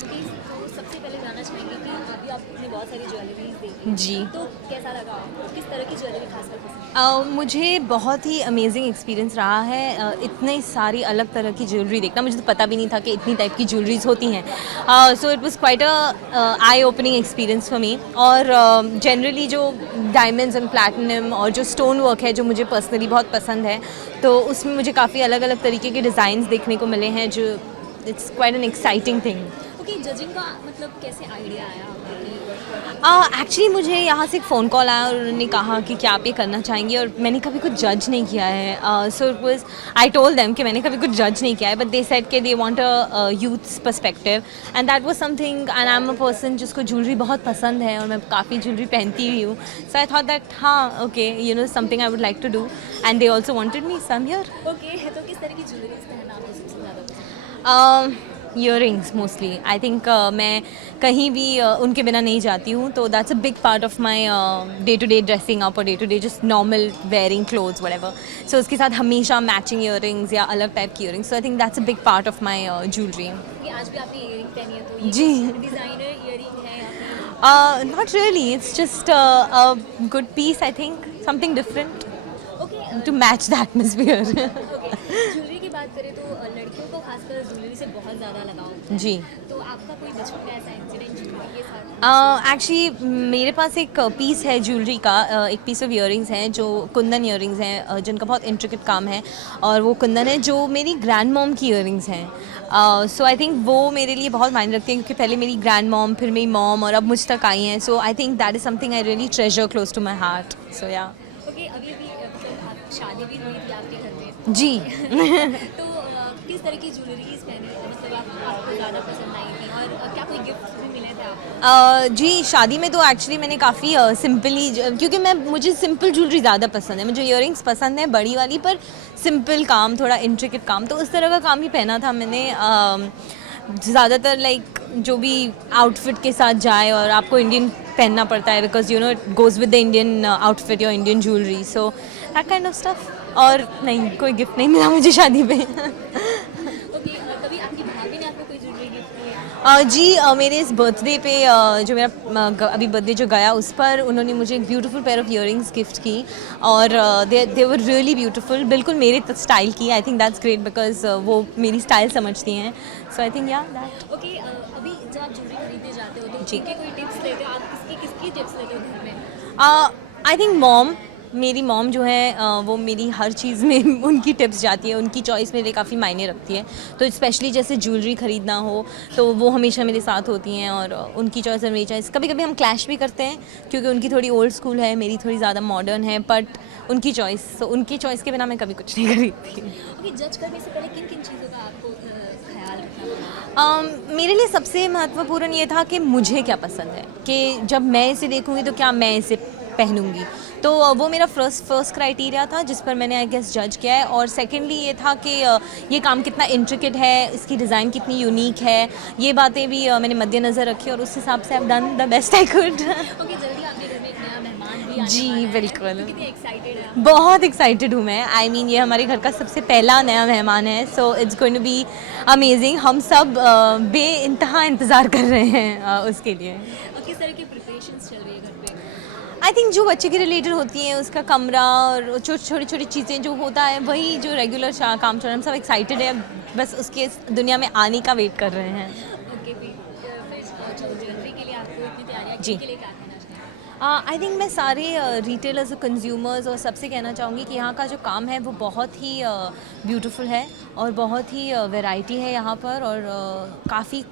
Okay, तो सबसे पहले जानना चाहेंगे कि अभी आपने बहुत सारी ज्वेलरीज देखी, जी। तो कैसा लगा आपको? किस तरह की ज्वेलरी खासकर पसंद है? मुझे बहुत ही अमेजिंग एक्सपीरियंस रहा है इतनी सारी अलग तरह की ज्वेलरी देखना। मुझे तो पता भी नहीं था कि इतनी टाइप की ज्वेलरीज होती हैं। So it was quite a I opening experience for me. और जनरली जो डायमंड्स एंड प्लैटिनम और जो स्टोन वर्क है जो मुझे पर्सनली बहुत पसंद है, तो उसमें मुझे काफ़ी अलग अलग तरीके के डिज़ाइंस देखने को मिले हैं जो it's quite an exciting thing. Okay, judging का मतलब कैसे आइडिया आया आपको कि एक्चुअली मुझे यहाँ से एक फ़ोन कॉल आया और उन्होंने कहा कि क्या आप ये करना चाहेंगी, और मैंने कभी कुछ जज नहीं किया है। So it was I told them कि मैंने कभी कुछ जज नहीं किया है, बट दे सेड कि they want a youths perspective, and that was something. And I am a person जिसको ज्वेलरी बहुत पसंद है और मैं काफ़ी ज्वेलरी पहनती भी हूँ। सो आई थॉट दैट हाँ okay, you know something I would like to do, and they also wanted me, so I am here. Okay, तो किस तरह की ज्वेलरीज पहनना आपको सबसे ज़्यादा पसंद है? Earrings mostly I think. मैं कहीं भी उनके बिना नहीं जाती हूँ, तो that's a big part of my day to day dressing up और day to day just normal wearing clothes whatever. So उसके साथ हमेशा मैचिंग ईयरिंग्स या अलग टाइप की earrings, so I think that's a big part of my jewellery. कि आज भी आपने इयरिंग पहनी है, तो ये जी। कुछ डिज़ाइनर इयरिंग है या फिर not really, it's just a good piece, I think something different okay to match the atmosphere. Okay, jewellery की बात करें तो लड़कियों को खासकर ज्वेलरी से बहुत ज़्यादा लगाव होता है। जी। तो आपका कोई बचपन का ऐसा इंसिडेंट ज्वेलरी के साथ? एक्चुअली मेरे पास एक पीस है ज्वेलरी का, एक पीस ऑफ ईयरिंग्स हैं जो कुंदन ईयरिंग्स हैं, जिनका बहुत इंट्रिकेट काम है, और वो कुंदन है जो मेरी ग्रैंड मॉम की ईयरिंग्स हैं। सो आई थिंक वो मेरे लिए बहुत मायने रखती हैं, क्योंकि पहले मेरी ग्रैंड मॉम, फिर मेरी मॉम, और अब मुझ तक आई हैं। So I think that is something I really treasure close to my heart. So yeah. Okay, अभी अभी मतलब आप शादी भी हुई थी आपके घर में। जी। तो किस तरह की ज्वेलरीज पहनी, मतलब आपको ज़्यादा पसंद आई थी, और क्या कोई गिफ्ट भी मिले थे आपको? जी, शादी में तो एक्चुअली मैंने काफ़ी सिंपली, क्योंकि मुझे सिंपल ज्वेलरी ज़्यादा पसंद है। मुझे ईयरिंग्स पसंद है बड़ी वाली, पर सिंपल काम, थोड़ा इंट्रिकेट काम, तो उस तरह का काम ही पहना था मैंने। ज़्यादातर लाइक जो भी आउटफिट के साथ जाए, और आपको इंडियन पहनना पड़ता है because you know it goes with the Indian outfit या Indian jewellery, so that kind of stuff. और नहीं, कोई गिफ्ट नहीं मिला मुझे शादी में। ओके, कभी आपकी भाभी ने आपको कोई ज्वेलरी गिफ्ट की है? जी, मेरे इस बर्थडे पे जो मेरा अभी बर्थडे जो गया, उस पर उन्होंने मुझे एक beautiful pair of earrings gift की, और दे वर रियली ब्यूटीफुल, बिल्कुल मेरे स्टाइल की। आई थिंक दैट्स ग्रेट बिकॉज वो मेरी स्टाइल समझती हैं। सो आई थिंक या दैट। ओके, अभी जब आप ज्वेलरी खरीदने जाते हो तो जी। उनके कोई टिप्स लेते हो? आप किसकी किसकी टिप्स लेते हो घर में? आई थिंक मॉम, मेरी मॉम जो है वो मेरी हर चीज़ में उनकी टिप्स जाती है, उनकी चॉइस मेरे लिए काफ़ी मायने रखती है। तो स्पेशली जैसे ज्वेलरी ख़रीदना हो, तो वो हमेशा मेरे साथ होती हैं, और उनकी चॉइस और मेरी चॉइस, कभी कभी हम क्लैश भी करते हैं, क्योंकि उनकी थोड़ी ओल्ड स्कूल है, मेरी थोड़ी ज़्यादा मॉडर्न है, बट उनकी चॉइस, तो उनकी चॉइस के बिना मैं कभी कुछ नहीं खरीदती। ओके, जज करने से पहले किन किन चीज़ों का आपको ख्याल रखना पड़ता मेरे लिए सबसे महत्वपूर्ण ये था कि मुझे क्या पसंद है, कि जब मैं इसे देखूंगी तो क्या मैं इसे पहनूंगी। तो वो मेरा फर्स्ट क्राइटेरिया था जिस पर मैंने आई गेस जज किया है। और सेकेंडली ये था कि ये काम कितना इंट्रिकेट है, इसकी डिज़ाइन कितनी यूनिक है, ये बातें भी मैंने मद्देनज़र रखी, और उस हिसाब से I have done the best I could. Okay, जल्दी आपके घर में एक नया मेहमान भी आने जी वाला है, बिल्कुल, तो कितनी एक्साइटेड है? बहुत एक्साइटेड हूँ मैं। आई मीन ये हमारे घर का सबसे पहला नया मेहमान है, so it's going to be amazing. हम सब बेइंतहा इंतज़ार कर रहे हैं उसके लिए। और किस तरह की प्रिपरेशंस चल रही है घर पे? आई थिंक जो बच्चे के रिलेटेड होती हैं, उसका कमरा और छोटी छोटी चीज़ें जो होता है, वही जो रेगुलर काम चल रहा है। हम सब एक्साइटेड है, बस उसके दुनिया में आने का वेट कर रहे हैं। ओके, फिर जो ज्वेलरी के लिए आपको इतनी तैयारियां की, जी। के लिए क्या कहना चाहिए? आई थिंक मैं सारे रिटेलर्स और कंज्यूमर्स और सबसे कहना चाहूँगी कि यहाँ का जो काम है वो बहुत ही ब्यूटीफुल है, और बहुत ही वैरायटी है यहाँ पर, और काफ़ी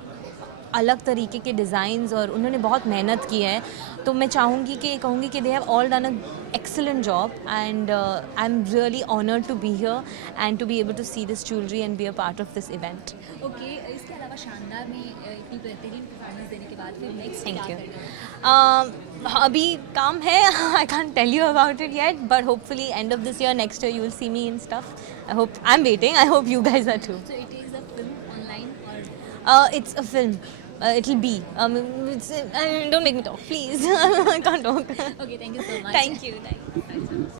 अलग तरीके के डिज़ाइंस, और उन्होंने बहुत मेहनत की है। तो मैं कहूँगी कि they have all done a excellent job, and I am really honoured to be here and to be able to see this jewellery and be a part of this event. Okay, इसके अलावा शानदार में इतनी बेहतरीन performance देने के बाद फिर नेक्स्ट क्या थैंक यू। करेंगे? अभी काम है, I can't tell you about it yet, but hopefully end of this year, next year, you will see me in stuff. I hope, I am waiting, I hope you guys are too. So it is a film online और It's a film. It'll be. Don't make me talk, please. I can't talk. Okay, thank you so much. Thank you. Thank you.